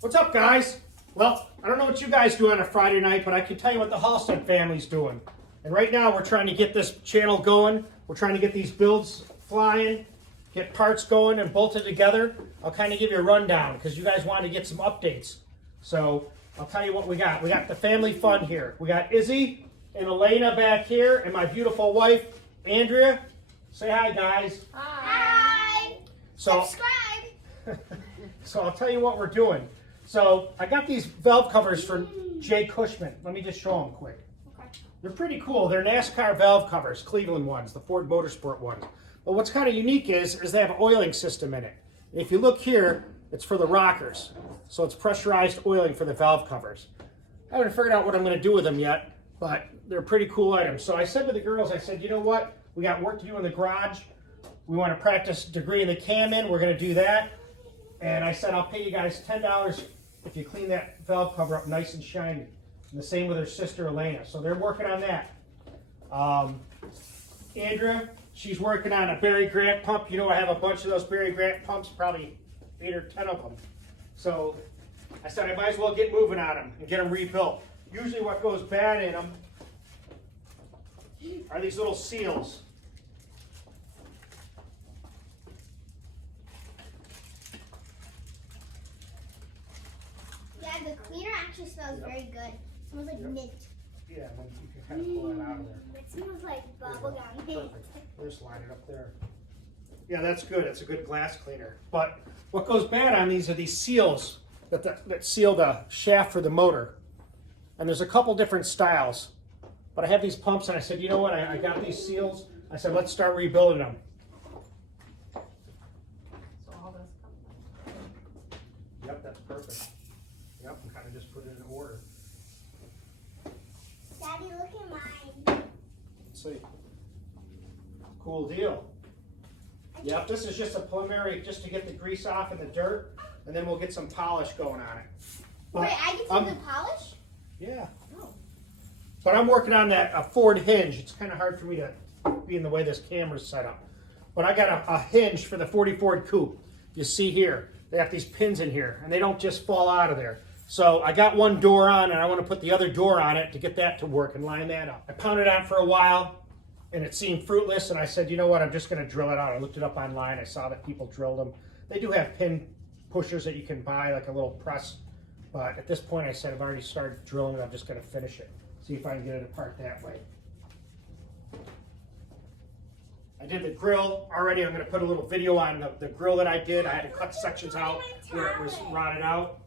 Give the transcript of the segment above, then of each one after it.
What's up, guys? Well, I don't know what you guys do on a Friday night, but I can tell you what the Halstead family's doing. And right now, we're trying to get this channel going. We're trying to get these builds flying, get parts going and bolted together. I'll kind of give you a rundown because you guys wanted to get some updates. So I'll tell you what we got. We got the family fun here. We got Izzy and Elena back here, and my beautiful wife, Andrea. Say hi, guys. Hi. So, Subscribe. so I'll tell you what we're doing. So I got these valve covers from Jay Cushman. Let me just show them quick. Okay. They're pretty cool. They're NASCAR valve covers, Cleveland ones, the Ford Motorsport ones. But what's kind of unique is they have an oiling system in it. And if you look here, it's for the rockers. So it's pressurized oiling for the valve covers. I haven't figured out what I'm going to do with them yet, but they're pretty cool items. So I said to the girls, I said, you know what? We got work to do in the garage. We want to practice degree in the cam in. We're going to do that. And I said, I'll pay you guys $10 if you clean that valve cover up nice and shiny. And the same with her sister, Elena. So they're working on that. Andrea, she's working on a Barry Grant pump. You know I have a bunch of those Barry Grant pumps, probably 8 or 10 of them. So I said I might as well get moving on them and get them rebuilt. Usually what goes bad in them are these little seals. Yeah, the cleaner actually smells very good. It smells like mint. Yeah, then you can kind of pull that out of there. It smells like bubblegum mint. Perfect. Just line it up there. Yeah, that's good. It's a good glass cleaner. But what goes bad on these are these seals that seal the shaft for the motor. And there's a couple different styles. But I have these pumps, and I said, you know what? I got these seals. I said, let's start rebuilding them. So all this. Yep, that's perfect. Yep, and kind of just put it in order. Daddy, look at mine. Let's see. Cool deal. Yep, this is just a preliminary just to get the grease off and the dirt, and then we'll get some polish going on it. But, Wait, I get to do the polish? yeah. Oh. But I'm working on that Ford hinge. It's kind of hard for me to be in the way this camera's set up. But I got a hinge for the 40 Ford Coupe. You see here, they have these pins in here, and they don't just fall out of there. So I got one door on, and I want to put the other door on it to get that to work and line that up. I pounded on for a while, and it seemed fruitless, and I said, you know what, I'm just going to drill it out. I looked it up online. I saw that people drilled them. They do have pin pushers that you can buy, like a little press. But at this point, I said, I've already started drilling it. I'm just going to finish it. See if I can get it apart that way. I did the grill already. I'm going to put a little video on the grill that I did. I had to cut sections out where it was rotted out.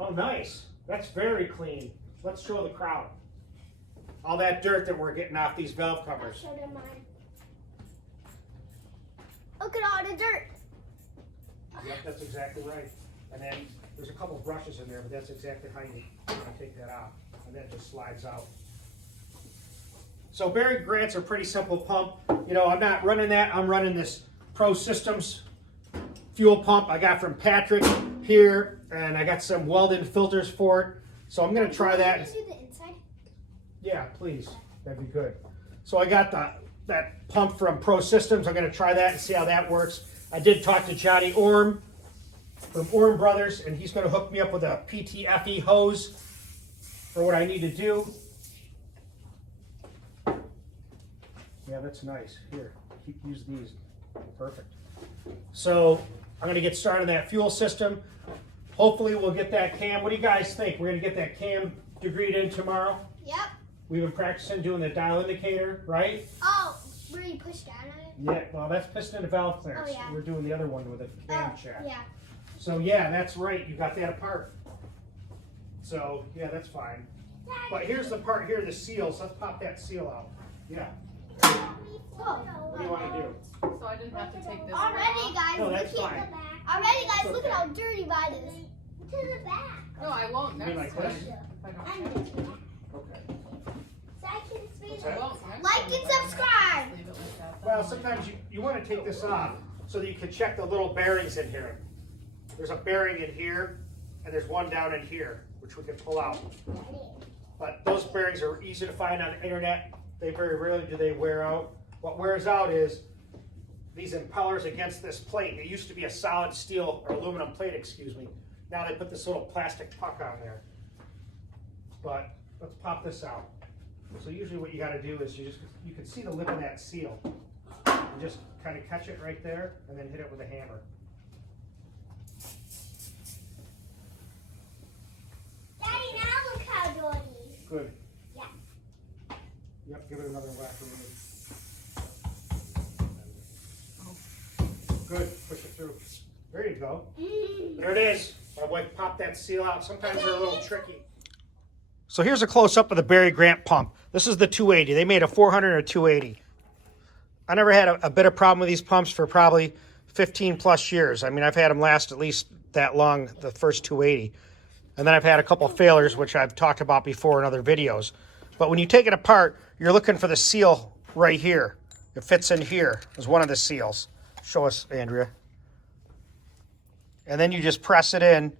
Oh, nice. That's very clean. Let's show the crowd. All that dirt that we're getting off these valve covers. Show them mine. Look at all the dirt. Yep, that's exactly right. And then there's a couple brushes in there, but that's exactly how you want to take that out. And then it just slides out. So Barry Grant's a pretty simple pump. You know, I'm not running that. I'm running this Pro Systems fuel pump I got from Patrick here, and I got some welded filters for it. So I'm going to try that. Can you do the inside? Yeah, please. That'd be good. So I got that pump from Pro Systems. I'm going to try that and see how that works. I did talk to Johnny Orm from Orm Brothers, and he's going to hook me up with a PTFE hose for what I need to do. Yeah, that's nice. Here, use these. Perfect. So I'm going to get started on that fuel system. Hopefully we'll get that cam. What do you guys think? We're going to get that cam degreed in tomorrow? Yep. We've been practicing doing the dial indicator, right? Oh, where you push down on it? Yeah, well, that's piston to valve clearance. Oh, yeah. We're doing the other one with a cam check. Yeah. So, yeah, that's right. You got that apart. So, yeah, that's fine. But here's the part here, the seals. Let's pop that seal out. Yeah. What do you want to do? So I didn't have to take this Already, one off? guys, No, look that's at fine. Already, guys, It's look at okay. how dirty mine is. To the back. No, I won't You next mean like time. this? If I don't take it. Okay. I that? won't next Like time and if I don't subscribe. leave it like that. Well, sometimes you want to take this off so that you can check the little bearings in here. There's a bearing in here, and there's one down in here, which we can pull out. But those bearings are easy to find on the internet. They very rarely do they wear out. What wears out is these impellers against this plate. It used to be a solid steel or aluminum plate, excuse me. Now they put this little plastic puck on there. But let's pop this out. So usually what you got to do is you can see the lip of that seal. You just kind of catch it right there and then hit it with a hammer. Daddy, now look how dirty. Good. Yeah. Yep, give it another whack. Good, push it through. There you go. There it is. My wife popped that seal out. Sometimes they're a little tricky. So here's a close-up of the Barry Grant pump. This is the 280. They made a 400 or 280. I never had a bit of problem with these pumps for probably 15 plus years. I mean, I've had them last at least that long, the first 280. And then I've had a couple failures, which I've talked about before in other videos. But when you take it apart, you're looking for the seal right here. It fits in here as one of the seals. Show us, Andrea. And then you just press it in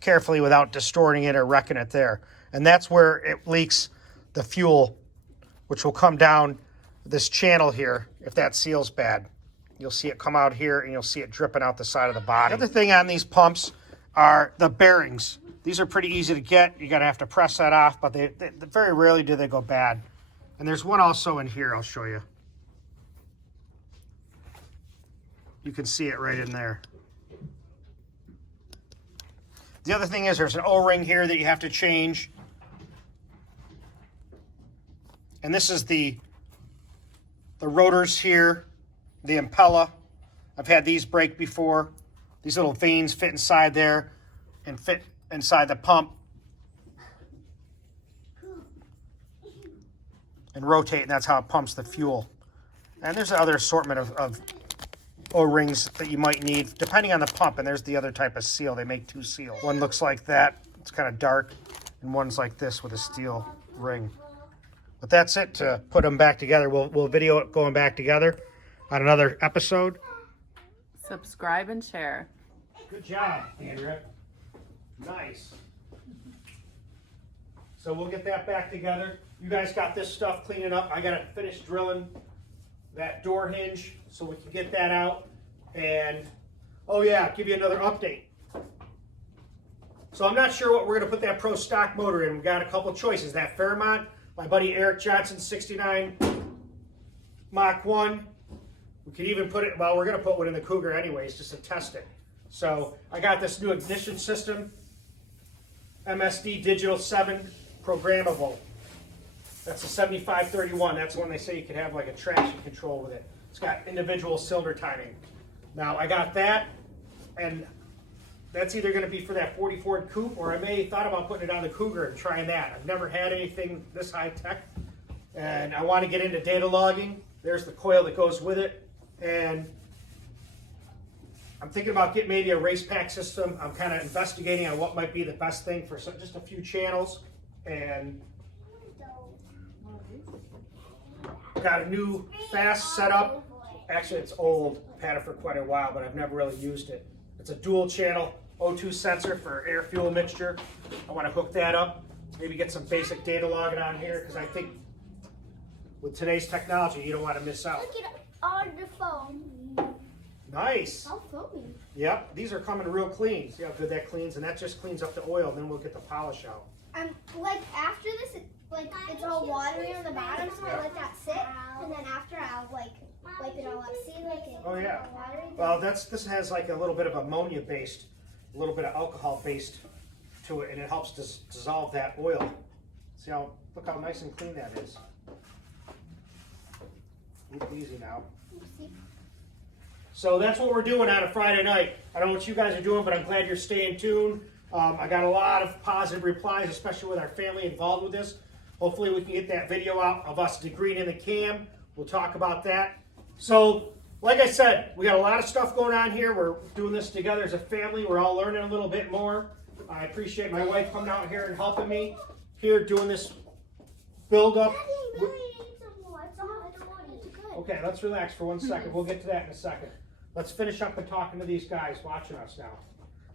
carefully without distorting it or wrecking it there. And that's where it leaks the fuel, which will come down this channel here if that seal's bad. You'll see it come out here and you'll see it dripping out the side of the body. The other thing on these pumps are the bearings. These are pretty easy to get. You're going to have to press that off, but they very rarely do they go bad. And there's one also in here I'll show you. You can see it right in there. The other thing is there's an O-ring here that you have to change. And this is the rotors here, the impella. I've had these break before. These little vanes fit inside there and fit inside the pump and rotate, and that's how it pumps the fuel. And there's another assortment of O-rings that you might need depending on the pump, and there's the other type of seal. They make two seals. One looks like that, it's kind of dark, and one's like this with a steel ring. But that's it to put them back together. We'll video it going back together on another episode. Subscribe and share. Good job, Andrea. Nice. So we'll get that back together. You guys got this stuff cleaning up. I got to finish drilling that door hinge so we can get that out. And, oh yeah, give you another update. So I'm not sure what we're going to put that Pro stock motor in. We've got a couple choices. That Fairmont, my buddy Eric Johnson, 69 Mach 1. We could even put it, well, we're going to put one in the Cougar anyways, just to test it. So I got this new ignition system, MSD Digital 7 programmable. That's a 7531. That's the one they say you could have like a traction control with it. It's got individual cylinder timing. Now I got that, and that's either going to be for that 40 Ford Coupe, or I may have thought about putting it on the Cougar and trying that. I've never had anything this high tech, and I want to get into data logging. There's the coil that goes with it, and I'm thinking about getting maybe a race pack system. I'm kind of investigating on what might be the best thing for just a few channels, and got a new fast setup. Actually, it's old. I've had it for quite a while, but I've never really used it. It's a dual channel O2 sensor for air fuel mixture. I want to hook that up. Maybe get some basic data logging on here, because I think with today's technology, you don't want to miss out. Look at on the phone. Nice. How filming. Yep, these are coming real clean. See how good that cleans, and that just cleans up the oil. Then we'll get the polish out. Like after this, it's all watery on the bottom, so I let that sit, and then after I'll like wipe it all up. See, like it. Oh yeah. Watery. Well, this has like a little bit of ammonia based, a little bit of alcohol based to it, and it helps dissolve that oil. See how, look how nice and clean that is. Easy now. Oopsie. So that's what we're doing on a Friday night. I don't know what you guys are doing, but I'm glad you're staying tuned. I got a lot of positive replies, especially with our family involved with this. Hopefully we can get that video out of us degreasing the cam. We'll talk about that. So, like I said, we got a lot of stuff going on here. We're doing this together as a family. We're all learning a little bit more. I appreciate my wife coming out here and helping me here doing this build up. Okay, let's relax for 1 second. We'll get to that in a second. Let's finish up and talking to these guys watching us now.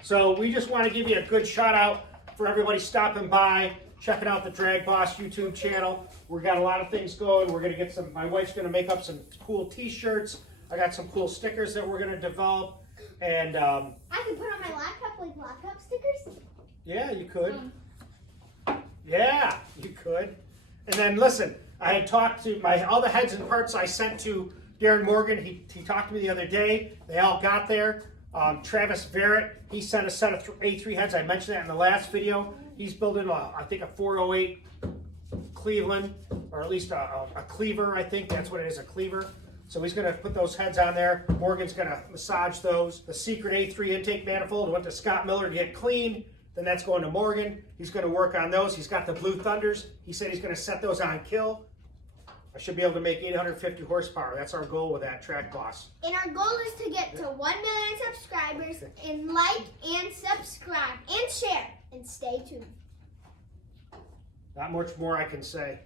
So we just want to give you a good shout out for everybody stopping by, checking out the DragBoss YouTube channel. We've got a lot of things going. We're going to get some, my wife's going to make up some cool t-shirts. I got some cool stickers that we're going to develop. And I could put on my laptop like laptop stickers. yeah, you could. Yeah, you could. And then listen, I had talked to all the heads and parts I sent to Darren Morgan. He talked to me the other day. They all got there. Travis Verrett, he sent a set of A3 heads. I mentioned that in the last video. He's building, I think, a 408 Cleveland, or at least a cleaver, I think. That's what it is, a cleaver. So he's going to put those heads on there. Morgan's going to massage those. The secret A3 intake manifold went to Scott Miller to get cleaned. Then that's going to Morgan. He's going to work on those. He's got the Blue Thunders. He said he's going to set those on kill. I should be able to make 850 horsepower. That's our goal with that DragBoss. And our goal is to get to 1 million subscribers, and like and subscribe and share and stay tuned. Not much more I can say.